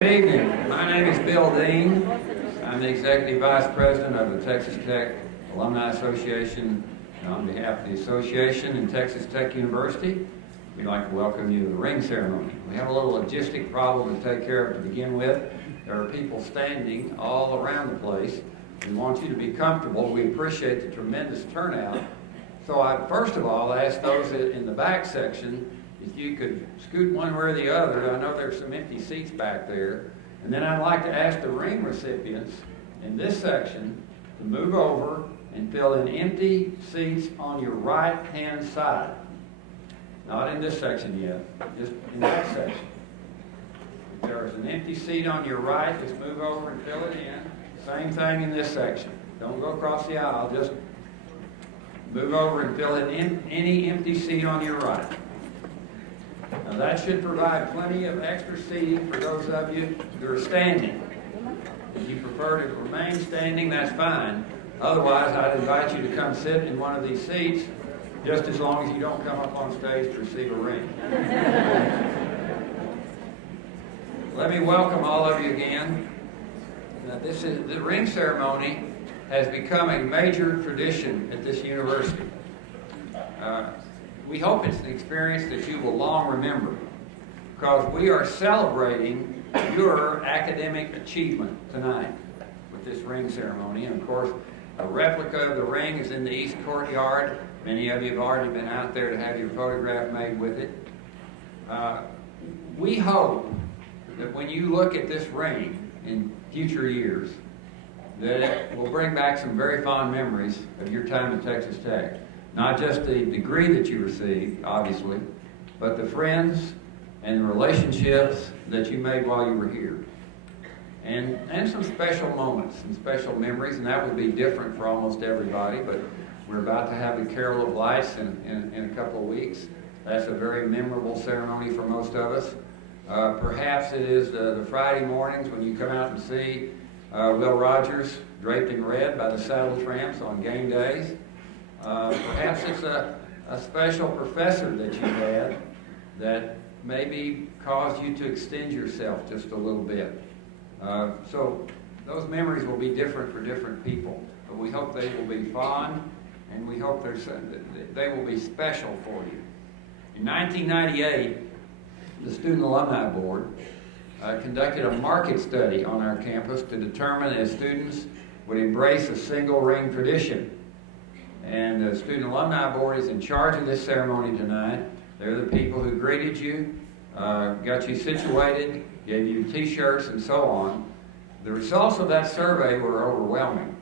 Good evening. My name is Bill Dean. I'm the Executive Vice President of the Texas Tech Alumni Association. And on behalf of the association and Texas Tech University, we'd like to welcome you to the ring ceremony. We have a little logistic problem to take care of to begin with. There are people standing all around the place. We want you to be comfortable. We appreciate the tremendous turnout. So I first of all ask those in the back section if you could scoot one way or the other. I know there's some empty seats back there. And then I'd like to ask the ring recipients in this section to move over and fill in empty seats on your right-hand side. Not in this section yet, just in that section. If there's an empty seat on your right, just move over and fill it in. Same thing in this section. Don't go across the aisle, just move over and fill in any empty seat on your right. Now that should provide plenty of extra seating for those of you who are standing. If you prefer to remain standing, that's fine. Otherwise, I'd invite you to come sit in one of these seats, just as long as you don't come up on stage to receive a ring. Let me welcome all of you again. Now, the ring ceremony has become a major tradition at this university. We hope it's an experience that you will long remember, because we are celebrating your academic achievement tonight with this ring ceremony. And of course, a replica of the ring is in the East Courtyard. Many of you have already been out there to have your photograph made with it. We hope that when you look at this ring in future years, that it will bring back some very fond memories of your time at Texas Tech. Not just the degree that you received, obviously, but the friends and the relationships that you made while you were here. And some special moments and special memories, and that would be different for almost everybody, but we're about to have the Carol of Lights in a couple of weeks. That's a very memorable ceremony for most of us. Perhaps it is the Friday mornings when you come out and see Will Rogers draped in red by the Saddle Tramps on game days. Perhaps it's a special professor that you had that maybe caused you to extend yourself just a little bit. So those memories will be different for different people, but we hope they will be fond, and we hope they will be special for you. In 1998, the Student Alumni Board conducted a market study on our campus to determine if students would embrace a single ring tradition. And the Student Alumni Board is in charge of this ceremony tonight. They're the people who greeted you, got you situated, gave you t-shirts and so on. The results of that survey were overwhelming.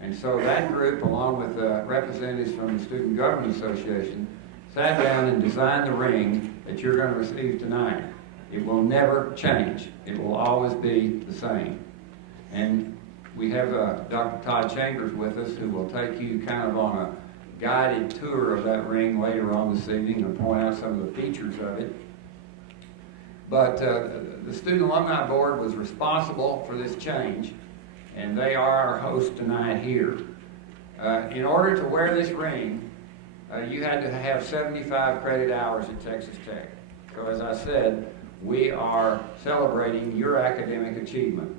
And so that group, along with representatives from the Student Government Association, sat down and designed the ring that you're going to receive tonight. It will never change. It will always be the same. And we have Dr. Todd Chambers with us, who will take you kind of on a guided tour of that ring later on this evening and point out some of the features of it. But the Student Alumni Board was responsible for this change, and they are our host tonight here. In order to wear this ring, you had to have 75 credit hours at Texas Tech. So as I said, we are celebrating your academic achievement.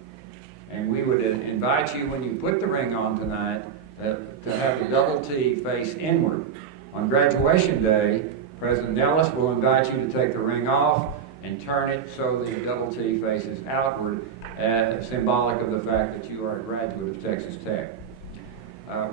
And we would invite you, when you put the ring on tonight, to have the double T face inward. On graduation day, President Nellis will invite you to take the ring off and turn it so the double T faces outward, symbolic of the fact that you are a graduate of Texas Tech.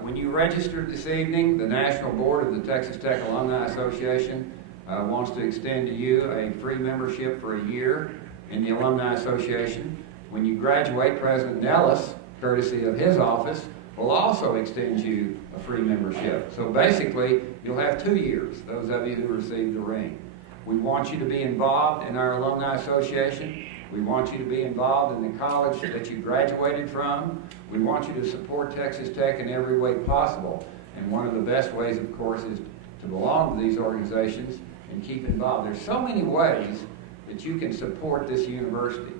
When you registered this evening, the National Board of the Texas Tech Alumni Association wants to extend to you a free membership for a year in the Alumni Association. When you graduate, President Nellis, courtesy of his office, will also extend you a free membership. So basically, you'll have 2 years, those of you who received the ring. We want you to be involved in our Alumni Association. We want you to be involved in the college that you graduated from. We want you to support Texas Tech in every way possible. And one of the best ways, of course, is to belong to these organizations and keep involved. There's so many ways that you can support this university.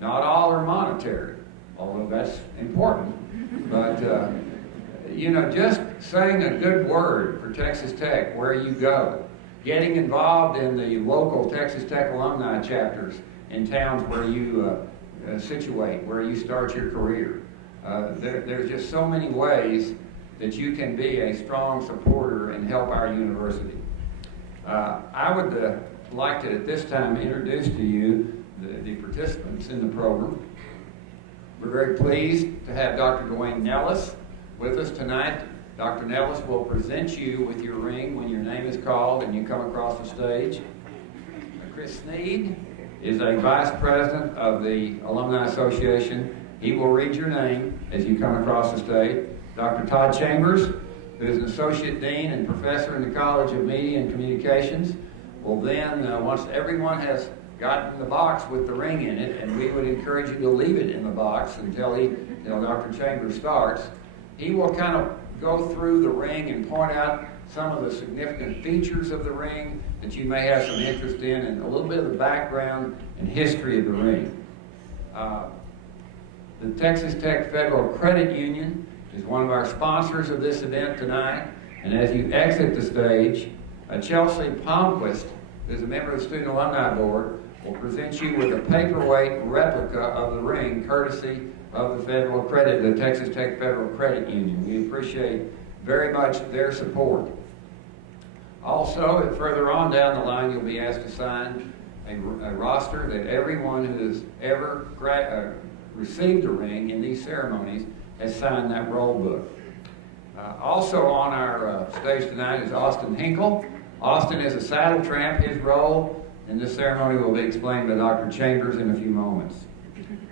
Not all are monetary, although that's important. But, just saying a good word for Texas Tech where you go, getting involved in the local Texas Tech alumni chapters in towns where you situate, where you start your career. There's just so many ways that you can be a strong supporter and help our university. I would like to at this time introduce to you the participants in the program. We're very pleased to have Dr. Dwayne Nellis with us tonight. Dr. Nellis will present you with your ring when your name is called and you come across the stage. Chris Sneed is a vice president of the Alumni Association. He will read your name as you come across the stage. Dr. Todd Chambers, who is an associate dean and professor in the College of Media and Communications, will then, once everyone has gotten the box with the ring in it, and we would encourage you to leave it in the box until Dr. Chambers starts, he will kind of go through the ring and point out some of the significant features of the ring that you may have some interest in, and a little bit of the background and history of the ring. The Texas Tech Federal Credit Union is one of our sponsors of this event tonight, and as you exit the stage, Chelsea Palmquist, who is a member of the Student Alumni Board, will present you with a paperweight replica of the ring, courtesy of the Texas Tech Federal Credit Union. We appreciate very much their support. Also, further on down the line, you'll be asked to sign a roster that everyone who has ever received a ring in these ceremonies has signed that roll book. Also on our stage tonight is Austin Hinkle. Austin is a saddle tramp. His role in this ceremony will be explained by Dr. Chambers in a few moments.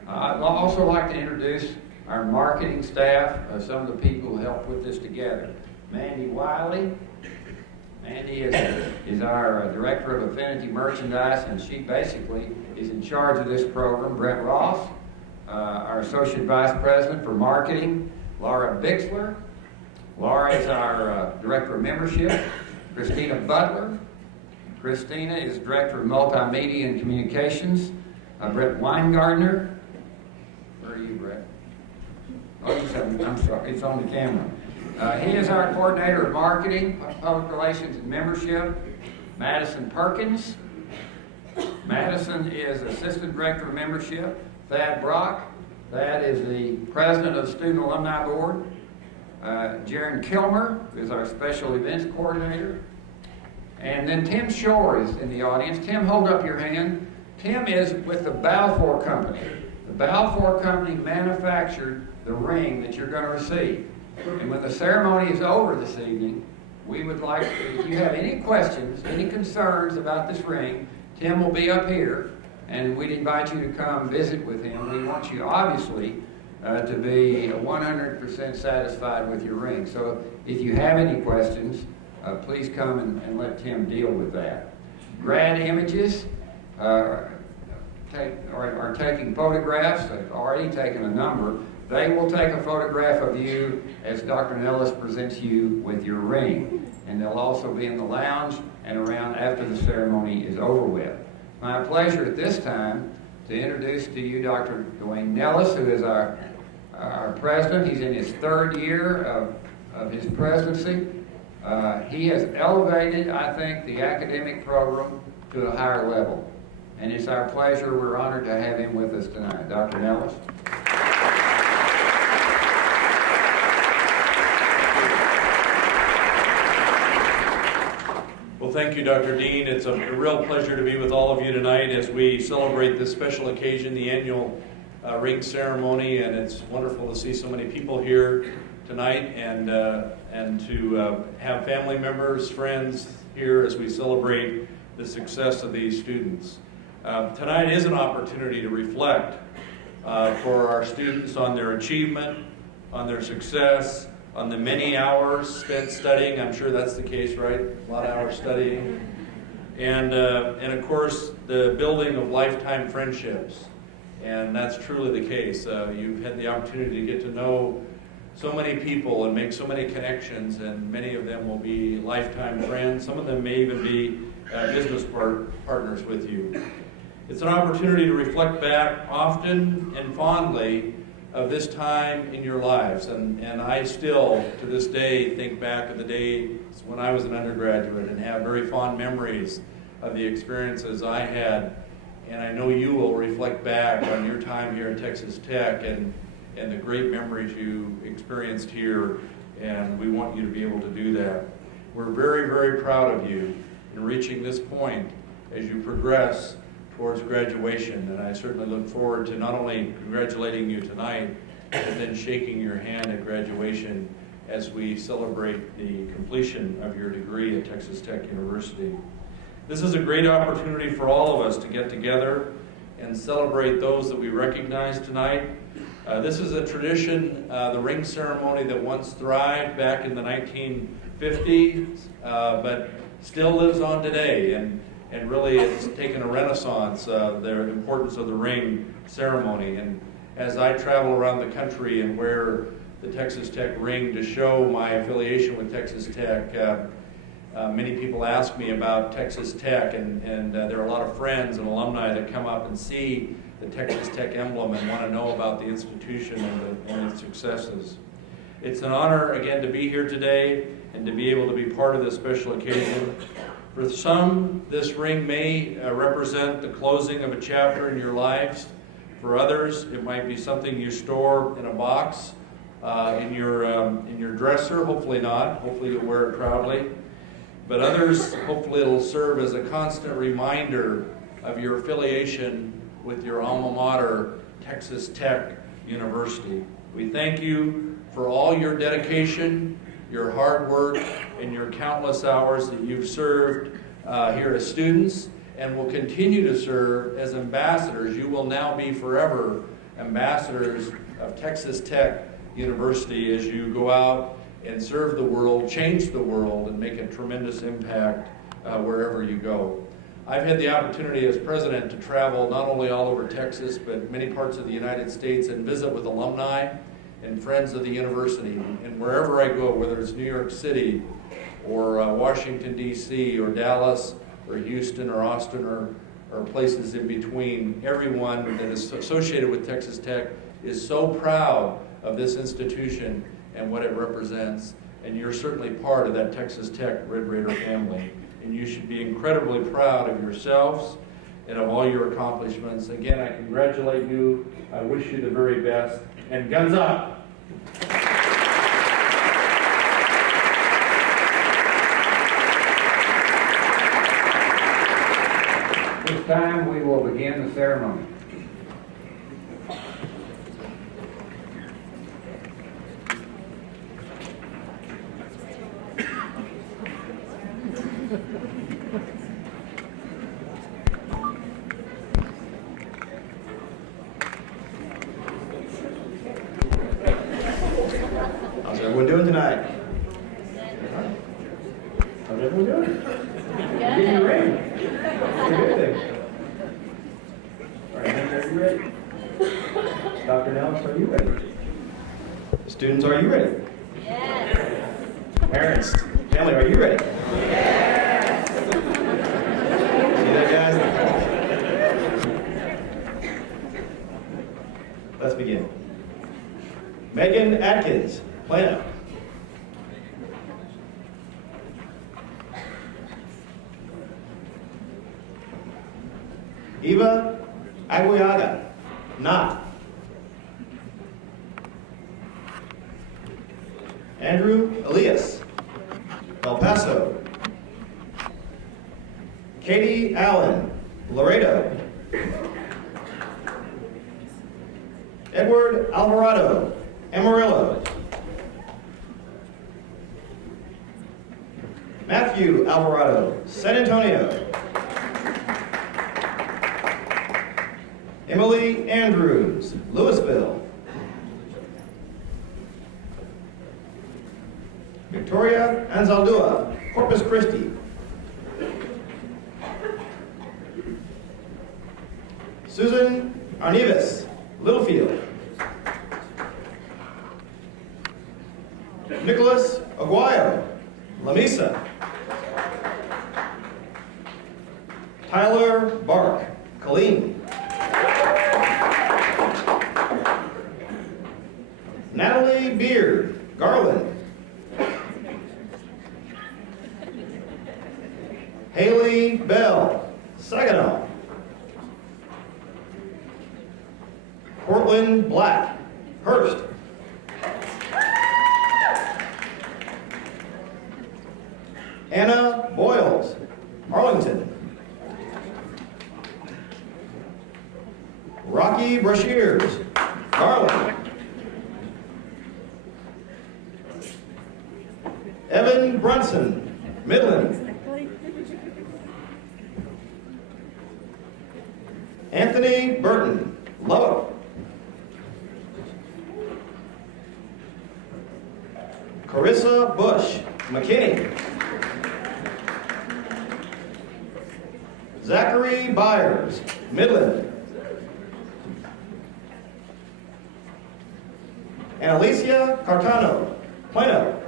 I'd also like to introduce our marketing staff, some of the people who helped put this together. Mandy Wiley. Mandy is our Director of Affinity Merchandise, and she basically is in charge of this program. Brett Ross, our Associate Vice President for Marketing. Laura Bixler. Laura is our Director of Membership. Christina Butler. Christina is Director of Multimedia and Communications. Brett Weingardner. Where are you, Brett? Oh, I'm sorry, it's on the camera. He is our Coordinator of Marketing, Public Relations, and Membership. Madison Perkins. Madison is Assistant Director of Membership. Thad Brock. Thad is the President of the Student Alumni Board. Jaron Kilmer is our Special Events Coordinator. And then Tim Shore is in the audience. Tim, hold up your hand. Tim is with the Balfour Company. The Balfour Company manufactured the ring that you're going to receive. And when the ceremony is over this evening, we would like, if you have any questions, any concerns about this ring, Tim will be up here, and we'd invite you to come visit with him. We want you, obviously, to be 100% satisfied with your ring. So if you have any questions, please come and let Tim deal with that. Grad Images are taking photographs. They've already taken a number. They will take a photograph of you as Dr. Nellis presents you with your ring. And they'll also be in the lounge and around after the ceremony is over with. My pleasure at this time to introduce to you Dr. Dwayne Nellis, who is our president. He's in his third year of his presidency. He has elevated, I think, the academic program to a higher level. And it's our pleasure, we're honored to have him with us tonight. Dr. Nellis. Well, thank you, Dr. Dean. It's a real pleasure to be with all of you tonight as we celebrate this special occasion, the annual ring ceremony, and it's wonderful to see so many people here tonight and to have family members, friends here as we celebrate the success of these students. Tonight is an opportunity to reflect for our students on their achievement, on their success, on the many hours spent studying. I'm sure that's the case, right? A lot of hours studying. And of course, the building of lifetime friendships. And that's truly the case. You've had the opportunity to get to know so many people and make so many connections, and many of them will be lifetime friends. Some of them may even be business partners with you. It's an opportunity to reflect back often and fondly of this time in your lives. And I still, to this day, think back of the days when I was an undergraduate and have very fond memories of the experiences I had And I know you will reflect back on your time here at Texas Tech and the great memories you experienced here, and we want you to be able to do that. We're very, very proud of you in reaching this point as you progress towards graduation, and I certainly look forward to not only congratulating you tonight, but then shaking your hand at graduation as we celebrate the completion of your degree at Texas Tech University. This is a great opportunity for all of us to get together and celebrate those that we recognize tonight. This is a tradition, the ring ceremony, that once thrived back in the 1950s, but still lives on today, and really it's taken a renaissance, the importance of the ring ceremony. And as I travel around the country and wear the Texas Tech ring to show my affiliation with Texas Tech, many people ask me about Texas Tech, and there are a lot of friends and alumni that come up and see the Texas Tech emblem and want to know about the institution and its successes. It's an honor, again, to be here today and to be able to be part of this special occasion. For some, this ring may represent the closing of a chapter in your lives. For others, it might be something you store in a box in your dresser. Hopefully not. Hopefully you'll wear it proudly. But others, hopefully it'll serve as a constant reminder of your affiliation with your alma mater, Texas Tech University. We thank you for all your dedication, your hard work, and your countless hours that you've served here as students, and will continue to serve as ambassadors. You will now be forever ambassadors of Texas Tech University as you go out and serve the world, change the world, and make a tremendous impact wherever you go. I've had the opportunity as president to travel not only all over Texas, but many parts of the United States, and visit with alumni and friends of the university. And wherever I go, whether it's New York City or Washington, D.C., or Dallas, or Houston, or Austin, or places in between, everyone that is associated with Texas Tech is so proud of this institution and what it represents. And you're certainly part of that Texas Tech Red Raider family. And you should be incredibly proud of yourselves and of all your accomplishments. Again, I congratulate you. I wish you the very best. And guns up! This time we will begin the ceremony. How's everyone doing tonight? How's everyone doing? Getting your ring. It's a good thing. All right, Hunter, are you ready? Dr. Nellis, are you ready? Students, are you ready? Yes. Parents, family, are you ready? Yes. See that, guys? Let's begin. Megan Atkins, Plano. Eva Aguiaga, Knott. Andrew Elias, El Paso. Katie Allen, Laredo. Edward Alvarado, Amarillo. Matthew Alvarado, San Antonio. Emily Andrews, Louisville. Victoria Anzaldúa, Corpus Christi. Susan Arnivas, Littlefield. Nicholas Aguayo, La Mesa. Tyler Bark, Colleen. Natalie Beard, Garland. Haley Bell, Saginaw. Brooklyn Black, Hearst. Anna Boyles, Arlington. Rocky Brashears, Garland. Evan Brunson, Midland. Anthony Burton, Lubbock. Carissa Bush, McKinney. Zachary Byers, Midland. And Alicia Cartano, Plano.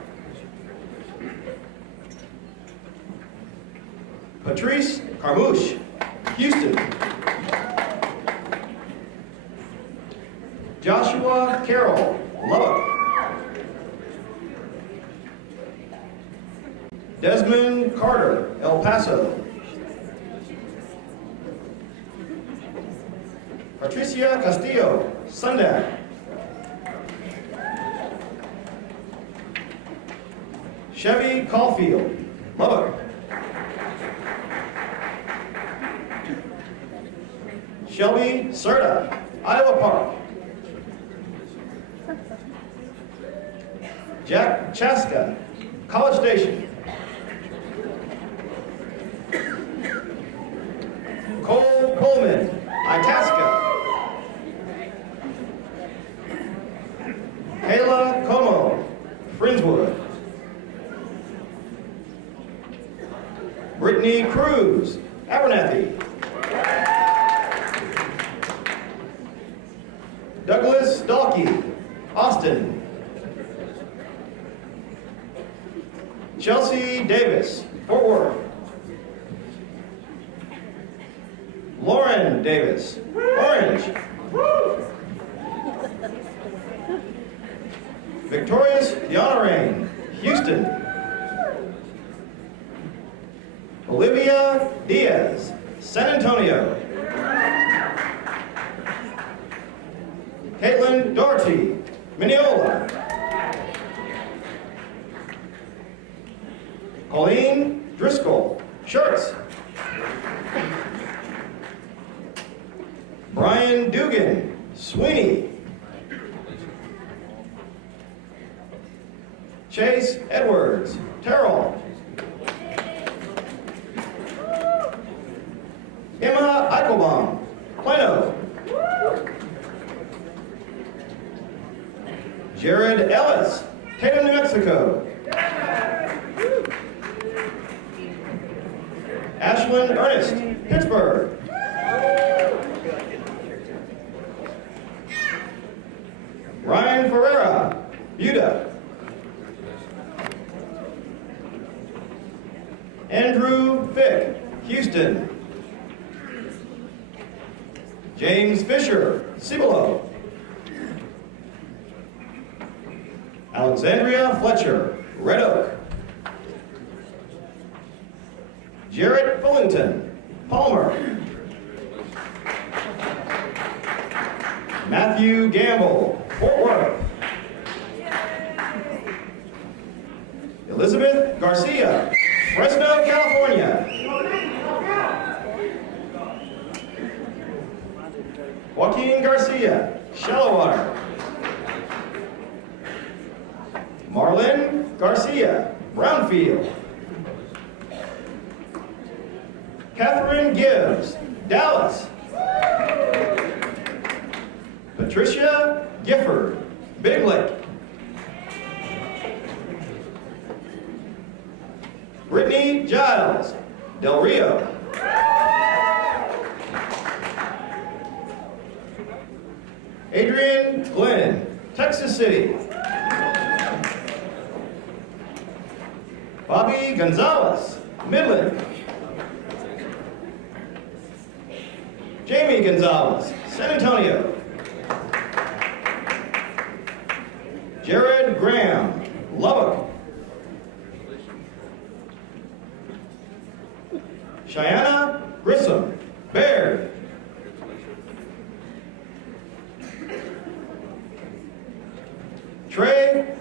Patrice Carmouche, Houston. Joshua Carroll, Lubbock. Desmond Carter, El Paso. Patricia Castillo, Sundown. Chevy Caulfield, Lubbock. Shelby Serta, Iowa Park. Jack Chaska, College Station. Cole Coleman, Itasca. Kayla Como, Friendswood. Brittany Cruz, Abernathy. Douglas Dalkey, Austin. Chelsea Davis, Fort Worth. Lauren Davis, Orange. Victorious Deonarain, Houston. Olivia Diaz, San Antonio. Caitlin Doherty, Mineola. Colleen Driscoll, Shirts. Brian Dugan, Sweeney. Chase Edwards, Terrell. Emma Eichelbaum, Plano. Jared Ellis, Tatum, New Mexico. Ashlyn Ernest, Pittsburgh. Ryan Ferreira, Buda. Andrew Fick, Houston. James Fisher, Cibolo. Alexandria Fletcher, Red Oak. Jarrett Fullington, Palmer. Matthew Gamble, Fort Worth. Elizabeth Garcia, Fresno, California. Joaquin Garcia, Shallowater. Marlon Garcia, Brownfield. Catherine Gibbs, Dallas. Patricia Gifford, Big Lake. Brittany Giles, Del Rio. Adrian Glenn, Texas City. Bobby Gonzalez, Midland. Jamie Gonzalez, San Antonio. Jared Graham, Lubbock. Cheyenne Grissom, Baird.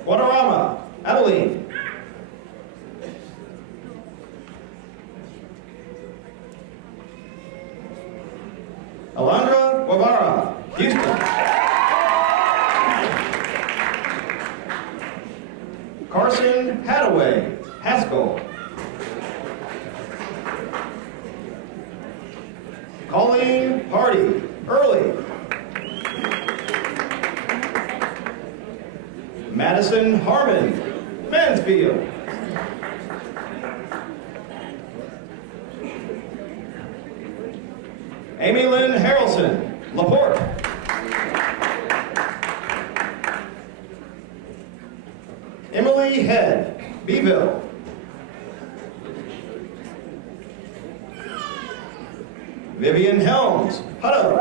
Guadarrama, Abilene. Alondra Guevara, Houston. Carson Hadaway, Haskell. Colleen Hardy, Early. Madison Harmon, Mansfield. Amy Lynn Harrelson, LaPorte. Emily Head, Beeville. Vivian Helms, Hutto.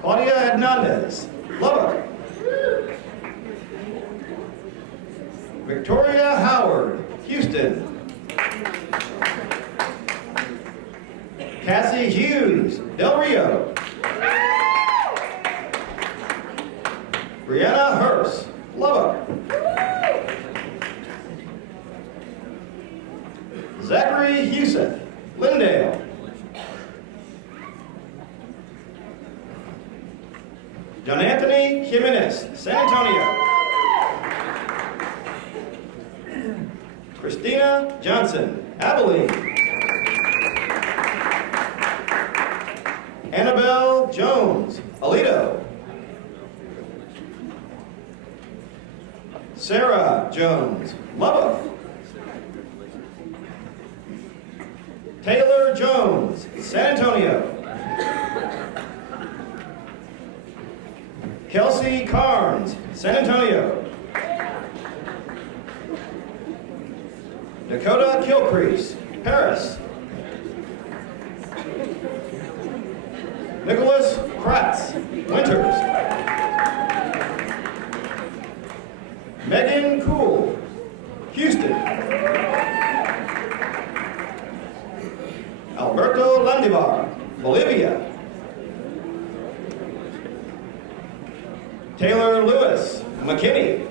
Claudia Hernandez, Lubbock. Victoria Howard, Houston. Cassie Hughes, Del Rio. Brianna Hurst, Lubbock. Zachary Huseth, Lindale. John Anthony Jimenez, San Antonio. Christina Johnson, Abilene. Annabelle Jones, Aledo. Sarah Jones, Lubbock. Taylor Jones, San Antonio. Kelsey Carnes, San Antonio. Dakota Kilcrease, Paris. Nicholas Kratz, Winters. Megan Cool, Houston. Alberto Landivar, Bolivia. Taylor Lewis, McKinney.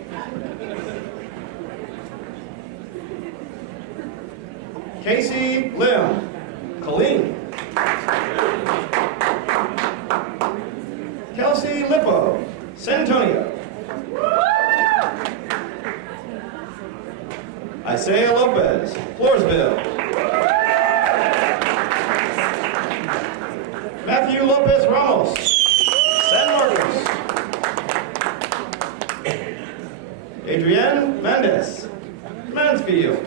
Casey Lim, Colleen. Kelsey Lippo, San Antonio. Isaiah Lopez, Floresville. Matthew Lopez Ramos, San Marcos. Adrienne Mendes, Mansfield.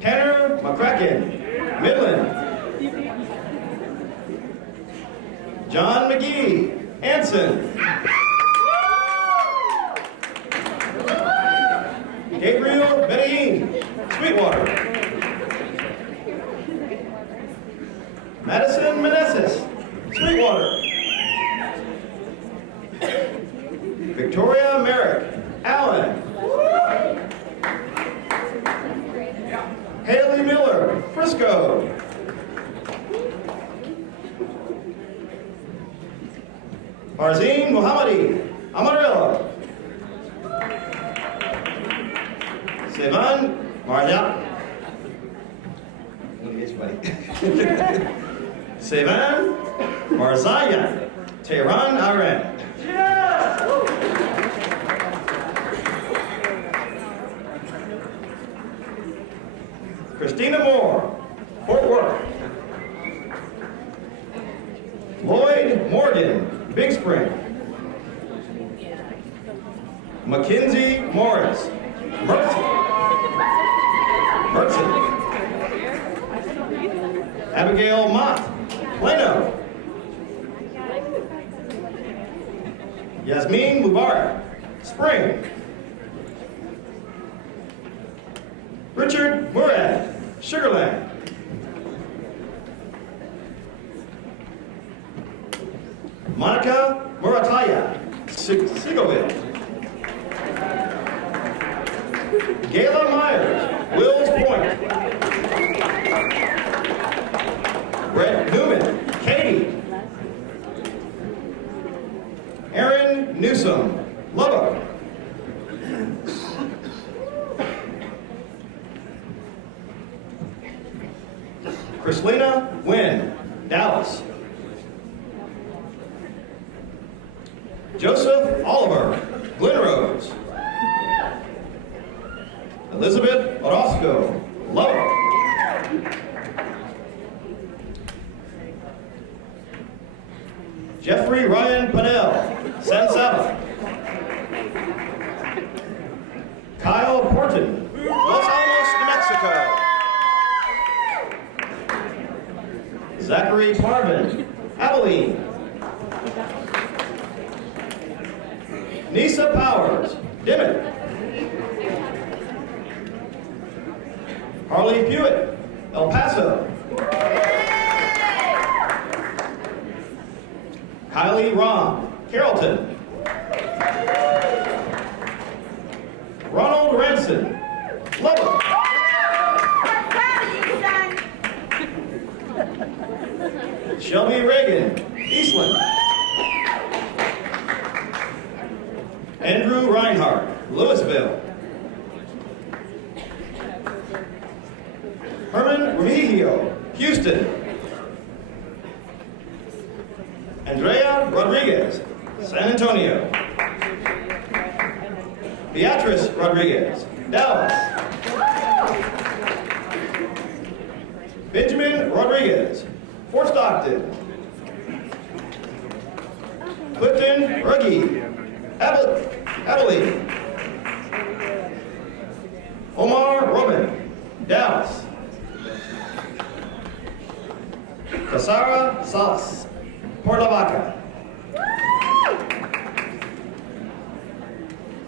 Tanner McCracken, Midland. John McGee, Anson. Gabriel Medellin, Sweetwater. Madison Meneses, Sweetwater. Victoria Merrick, Allen. Haley Miller, Frisco. Farzeen Mohammadi, Amarillo. Sevan Marja. Let me get you, buddy. Sevan Marzayan, Tehran, Iran. Christina Moore, Fort Worth. Lloyd Morgan, Big Spring. Mackenzie Morris, Mercy. Abigail Mott, Plano. Yasmin Mubarak, Spring. Richard Murad, Sugarland. Monica Murataya, Segoville. Gayla Myers, Wills Point. Brett Newman, Katy. Newsom, Lubbock. Chrislena Wynn, Dallas. Joseph Oliver, Glen Rose. Elizabeth Orozco, Lubbock. Jeffrey Ryan Pannell, San Saba. Kyle Porton, Los Alamos, New Mexico. Zachary Parvin, Abilene. Nisa Powers, Dimmitt. Harley Hewitt, El Paso. Kylie Rom, Carrollton. Ronald Ranson, Lubbock. Shelby Reagan, Eastland. Andrew Reinhardt, Louisville. Herman Remigio, Houston. Andrea Rodriguez, San Antonio. Beatrice Rodriguez, Dallas. Benjamin Rodriguez, Fort Stockton. Clifton Ruggie, Abilene. Omar Robin, Dallas. Casara Salas, Port Lavaca.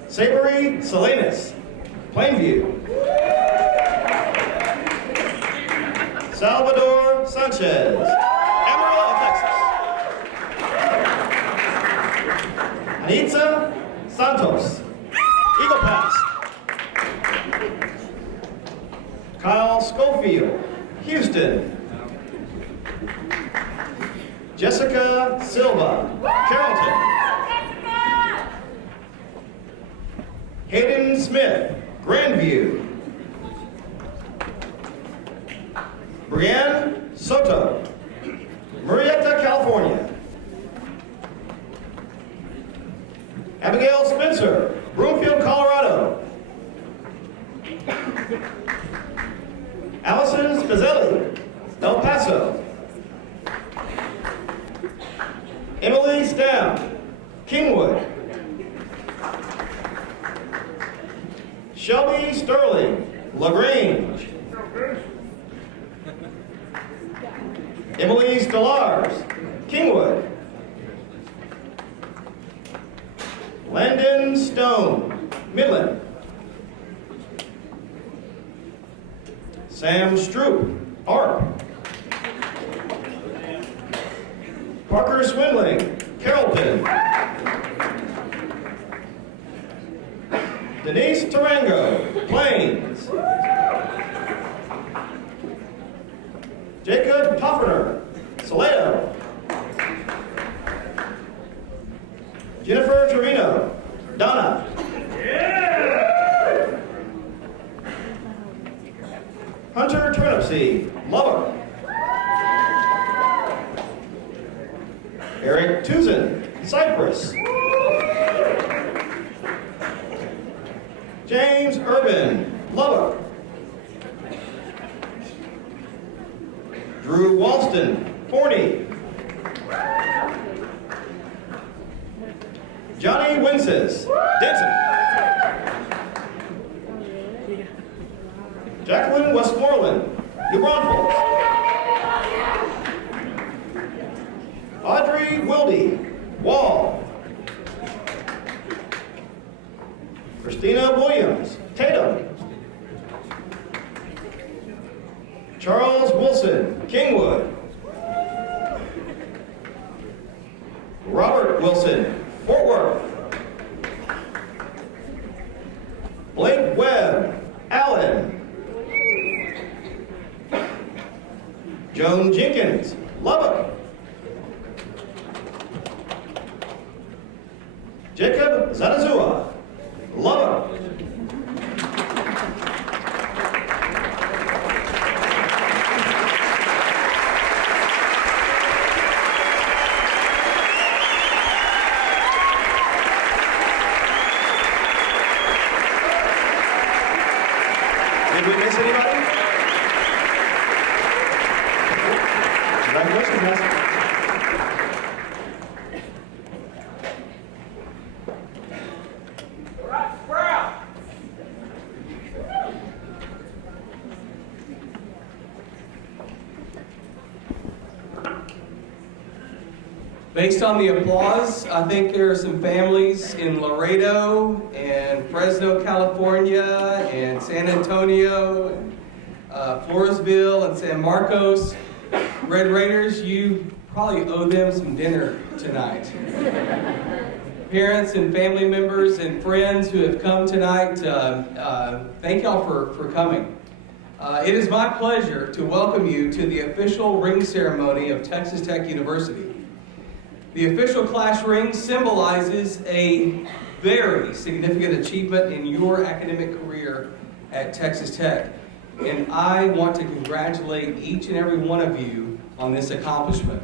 Savory Salinas, Plainview. Salvador Sanchez, Amarillo, Texas. Anitza Santos, Eagle Pass. Kyle Schofield, Houston. Jessica Silva, Carrollton. Hayden Smith, Grandview. Brianne Soto, Murrieta, California. Abigail Spencer, Broomfield, Colorado. Allison Spazzelli, El Paso. Emily Stam, Kingwood. Shelby Sterling, LaGrange. Emily Stellars, Kingwood. Landon Stone, Midland. Sam Stroop, Arp. Parker Swindling, Carrollton. Denise Tarango, Plains. Jacob Toffner, Salado. Jennifer Torino, Donna. Hunter Turnipseed, Lubbock. Eric Tuzin, Cypress. James Urban, Lubbock. Drew Walston, Forney. Johnny Wences, Denton. Jacqueline Westmoreland, New Braunfels. Audrey Wilde, Wall. Christina Williams, Tatum. Charles Wilson, Kingwood. Robert Wilson, Fort Worth. Blake Webb, Allen. Joan Jenkins, Lubbock. Jacob Zanazua, Lover. Did we miss anybody? Congratulations, guys. Based on the applause, I think there are some families in Laredo and Fresno, California, and San Antonio, and Floresville, and San Marcos. Red Raiders, you probably owe them some dinner tonight. Parents and family members and friends who have come tonight, thank y'all for coming. It is my pleasure to welcome you to the official ring ceremony of Texas Tech University. The official class ring symbolizes a very significant achievement in your academic career at Texas Tech. And I want to congratulate each and every one of you on this accomplishment.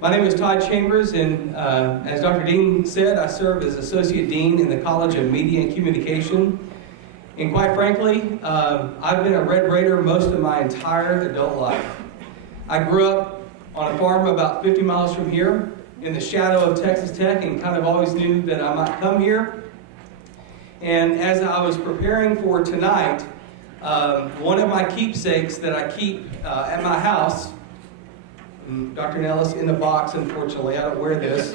My name is Todd Chambers, and as Dr. Dean said, I serve as Associate Dean in the College of Media and Communication. And quite frankly, I've been a Red Raider most of my entire adult life. I grew up on a farm about 50 miles from here in the shadow of Texas Tech and kind of always knew that I might come here. And as I was preparing for tonight, one of my keepsakes that I keep at my house, Dr. Nellis in the box, unfortunately, I don't wear this,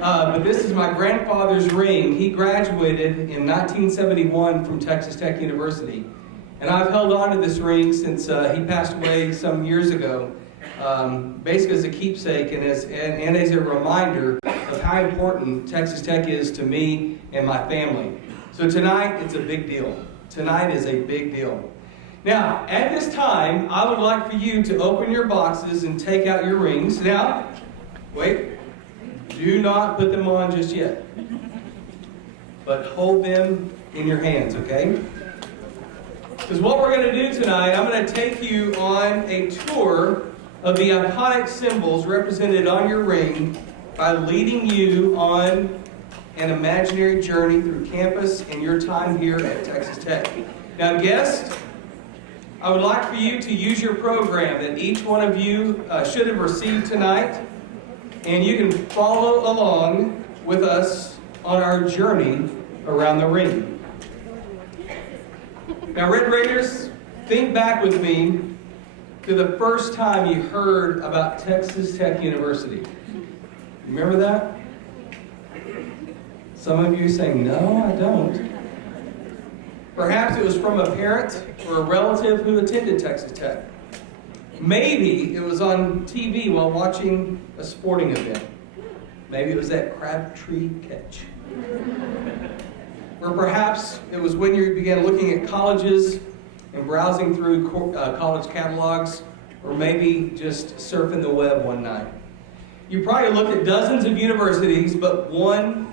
but this is my grandfather's ring. He graduated in 1971 from Texas Tech University. And I've held on to this ring since he passed away some years ago. Basically as a keepsake and as a reminder of how important Texas Tech is to me and my family. So tonight, it's a big deal. Tonight is a big deal. Now, at this time, I would like for you to open your boxes and take out your rings. Now, wait, do not put them on just yet. But hold them in your hands, okay? Because what we're going to do tonight, I'm going to take you on a tour of the iconic symbols represented on your ring by leading you on an imaginary journey through campus and your time here at Texas Tech. Now, guests, I would like for you to use your program that each one of you should have received tonight, and you can follow along with us on our journey around the ring. Now, Red Raiders, think back with me to the first time you heard about Texas Tech University. Remember that? Some of you saying, no, I don't. Perhaps it was from a parent or a relative who attended Texas Tech. Maybe it was on TV while watching a sporting event. Maybe it was that Crabtree catch. Or perhaps it was when you began looking at colleges and browsing through college catalogs, or maybe just surfing the web one night. You probably looked at dozens of universities, but one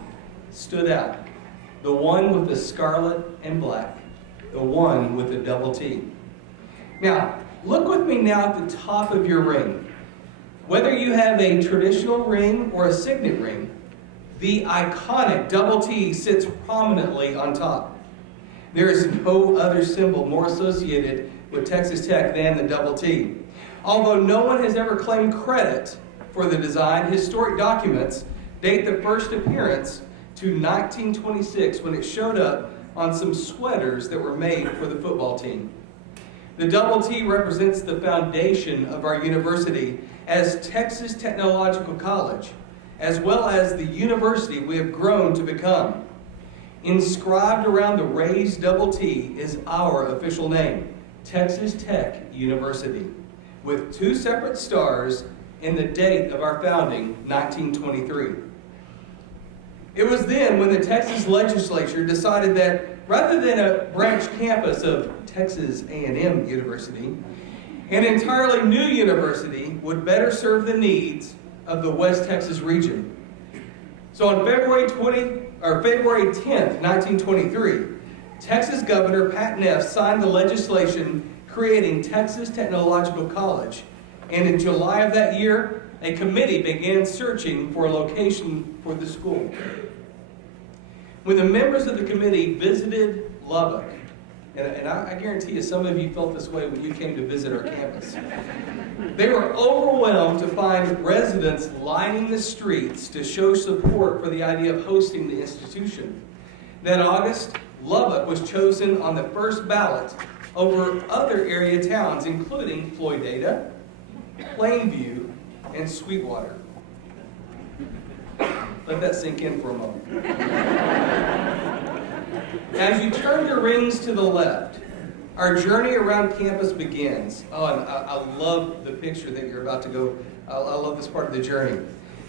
stood out. The one with the scarlet and black. The one with the double T. Now, look with me now at the top of your ring. Whether you have a traditional ring or a signet ring, the iconic double T sits prominently on top. There is no other symbol more associated with Texas Tech than the double T. Although no one has ever claimed credit for the design, historic documents date the first appearance to 1926 when it showed up on some sweaters that were made for the football team. The double T represents the foundation of our university as Texas Technological College, as well as the university we have grown to become. Inscribed around the raised double T is our official name, Texas Tech University, with two separate stars and the date of our founding, 1923. It was then when the Texas legislature decided that rather than a branch campus of Texas A&M University, an entirely new university would better serve the needs of the West Texas region. So on February 10th, 1923, Texas Governor Pat Neff signed the legislation creating Texas Technological College. And in July of that year, a committee began searching for a location for the school. When the members of the committee visited Lubbock, and I guarantee you some of you felt this way when you came to visit our campus, they were overwhelmed to find residents lining the streets to show support for the idea of hosting the institution. That August, Lubbock was chosen on the first ballot over other area towns, including Floydada, Plainview, and Sweetwater. Let that sink in for a moment. As you turn your rings to the left, our journey around campus begins. Oh, and I love the picture that you're about to go. I love this part of the journey.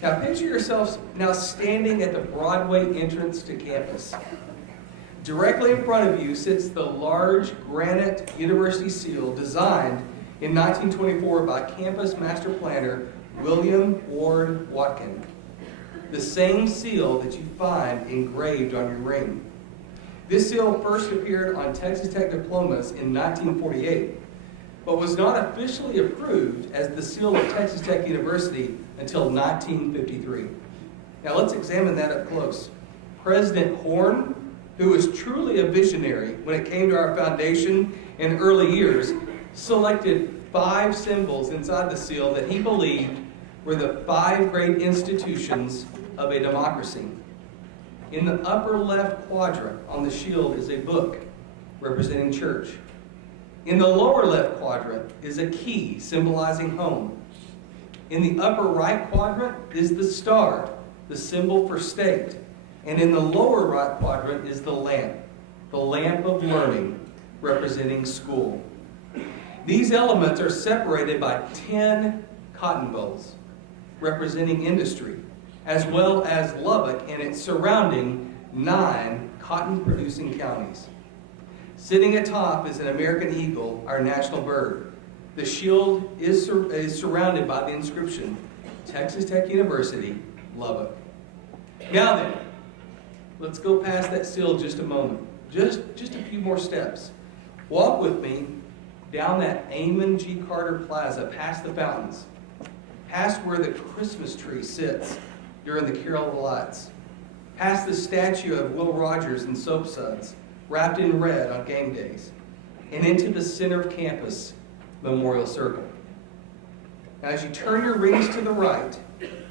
Now picture yourselves now standing at the Broadway entrance to campus. Directly in front of you sits the large granite university seal designed in 1924 by campus master planner William Ward Watkin. The same seal that you find engraved on your ring. This seal first appeared on Texas Tech diplomas in 1948, but was not officially approved as the seal of Texas Tech University until 1953. Now let's examine that up close. President Horn, who was truly a visionary when it came to our foundation in early years, selected 5 symbols inside the seal that he believed were the 5 great institutions of a democracy. In the upper left quadrant on the shield is a book representing church. In the lower left quadrant is a key symbolizing home. In the upper right quadrant is the star, the symbol for state. And in the lower right quadrant is the lamp of learning, representing school. These elements are separated by 10 cotton bolts, representing industry, as well as Lubbock and its surrounding 9 cotton-producing counties. Sitting atop is an American eagle, our national bird. The shield is surrounded by the inscription, Texas Tech University, Lubbock. Now then, let's go past that seal just a moment. Just a few more steps. Walk with me down that Amon G. Carter Plaza, past the fountains, past where the Christmas tree sits during the Carol of the Lights, past the statue of Will Rogers in soap suds, wrapped in red on game days, and into the center of campus, Memorial Circle. Now, as you turn your rings to the right,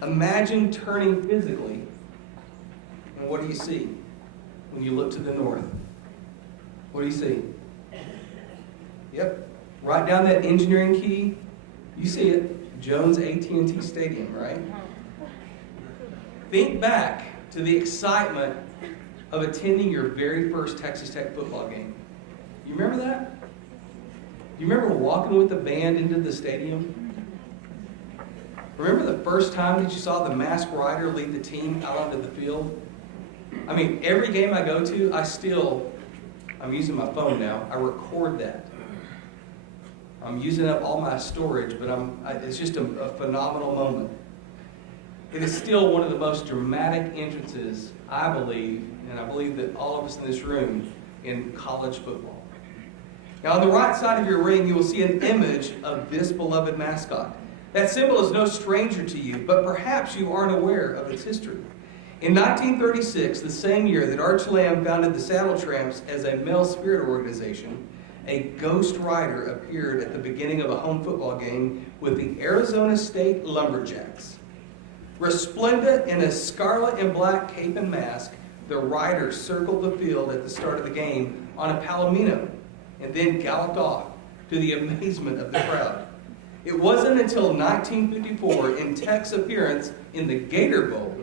imagine turning physically, and what do you see when you look to the north? What do you see? Yep, right down that engineering key, you see it, Jones AT&T Stadium, right? Think back to the excitement of attending your very first Texas Tech football game. You remember that? You remember walking with the band into the stadium? Remember the first time that you saw the masked rider lead the team out onto the field? I mean, every game I go to, I'm using my phone now, I record that. I'm using up all my storage, but it's just a phenomenal moment. It is still one of the most dramatic entrances, I believe, and I believe that all of us in this room, in college football. Now, on the right side of your ring, you will see an image of this beloved mascot. That symbol is no stranger to you, but perhaps you aren't aware of its history. In 1936, the same year that Arch Lamb founded the Saddle Tramps as a male spirit organization, a ghost rider appeared at the beginning of a home football game with the Arizona State Lumberjacks. Resplendent in a scarlet and black cape and mask, the rider circled the field at the start of the game on a palomino and then galloped off to the amazement of the crowd. It wasn't until 1954, in Tech's appearance in the Gator Bowl,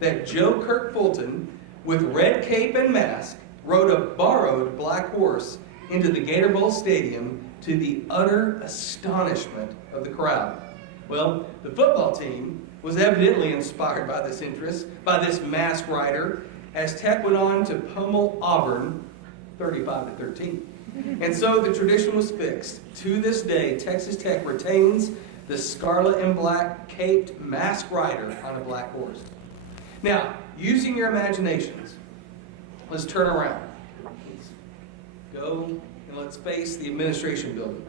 that Joe Kirk Fulton, with red cape and mask, rode a borrowed black horse into the Gator Bowl Stadium to the utter astonishment of the crowd. Well, the football team was evidently inspired by this interest, by this masked rider, as Tech went on to pummel Auburn 35-13. And so the tradition was fixed. To this day, Texas Tech retains the scarlet and black caped masked rider on a black horse. Now, using your imaginations, let's turn around. Let's go and let's face the administration building.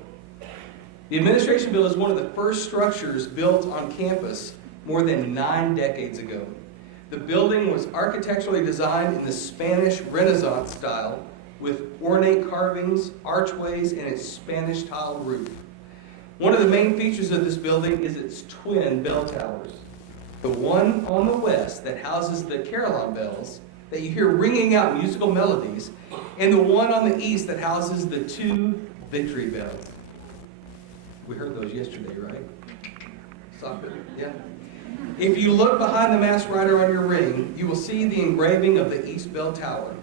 The administration building is one of the first structures built on campus more than 9 decades ago. The building was architecturally designed in the Spanish Renaissance style with ornate carvings, archways, and its Spanish tiled roof. One of the main features of this building is its twin bell towers. The one on the west that houses the Caroline bells that you hear ringing out musical melodies, and the one on the east that houses the 2 victory bells. We heard those yesterday, right? Stop it. Yeah. If you look behind the masked rider on your ring, you will see the engraving of the East Bell Tower.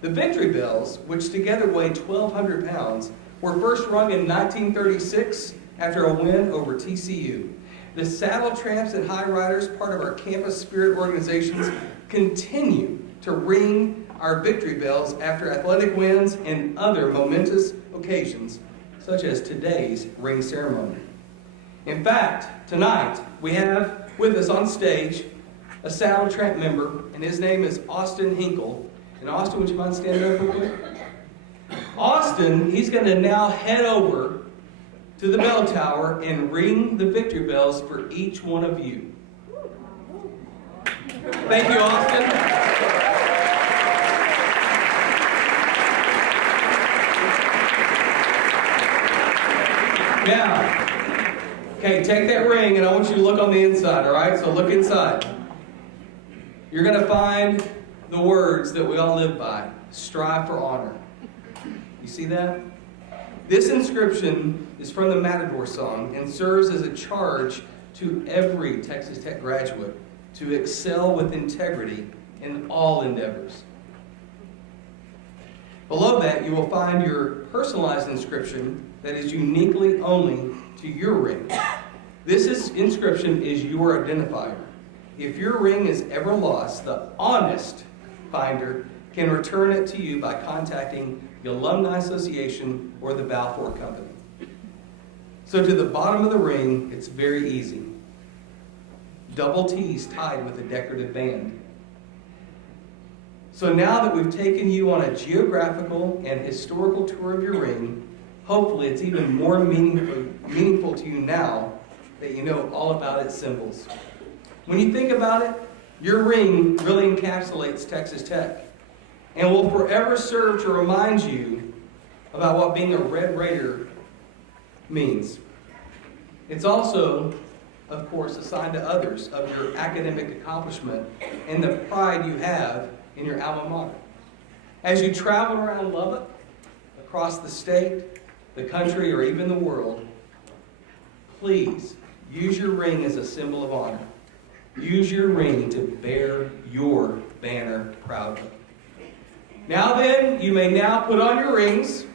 The victory bells, which together weigh 1,200 pounds, were first rung in 1936 after a win over TCU. The Saddle Tramps and High Riders, part of our campus spirit organizations, continue to ring our victory bells after athletic wins and other momentous occasions, such as today's ring ceremony. In fact, tonight we have with us on stage a Saddle Tramp member, and his name is Austin Hinkle. And Austin, would you mind standing up real quick? Austin, he's going to now head over to the bell tower and ring the victory bells for each one of you. Thank you, Austin. Now, okay, take that ring and I want you to look on the inside, all right? So look inside. You're going to find the words that we all live by. Strive for honor. You see that? This inscription is from the Matador song and serves as a charge to every Texas Tech graduate to excel with integrity in all endeavors. Below that, you will find your personalized inscription that is uniquely only to your ring. This inscription is your identifier. If your ring is ever lost, the honest finder can return it to you by contacting the Alumni Association or the Balfour Company. So to the bottom of the ring, it's very easy. Double T's tied with a decorative band. So now that we've taken you on a geographical and historical tour of your ring, hopefully it's even more meaningful to you now that you know all about its symbols. When you think about it, your ring really encapsulates Texas Tech and will forever serve to remind you about what being a Red Raider means. It's also, of course, a sign to others of your academic accomplishment and the pride you have in your alma mater. As you travel around Lubbock, across the state, the country, or even the world, please use your ring as a symbol of honor. Use your ring to bear your banner proudly. Now then, you may now put on your rings.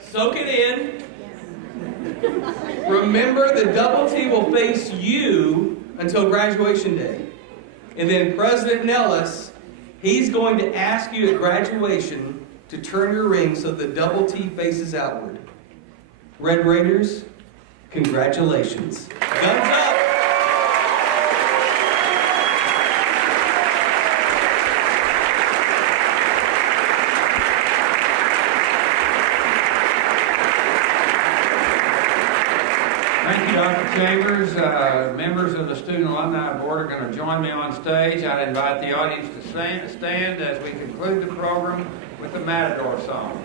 Soak it in. Remember, the Double T will face you until graduation day. And then President Nellis, he's going to ask you at graduation to turn your ring so the Double T faces outward. Red Raiders, congratulations. Guns up! Thank you, Dr. Chambers. Members of the Student Alumni Board are going to join me on stage. I invite the audience to stand as we conclude the program with the Matador song.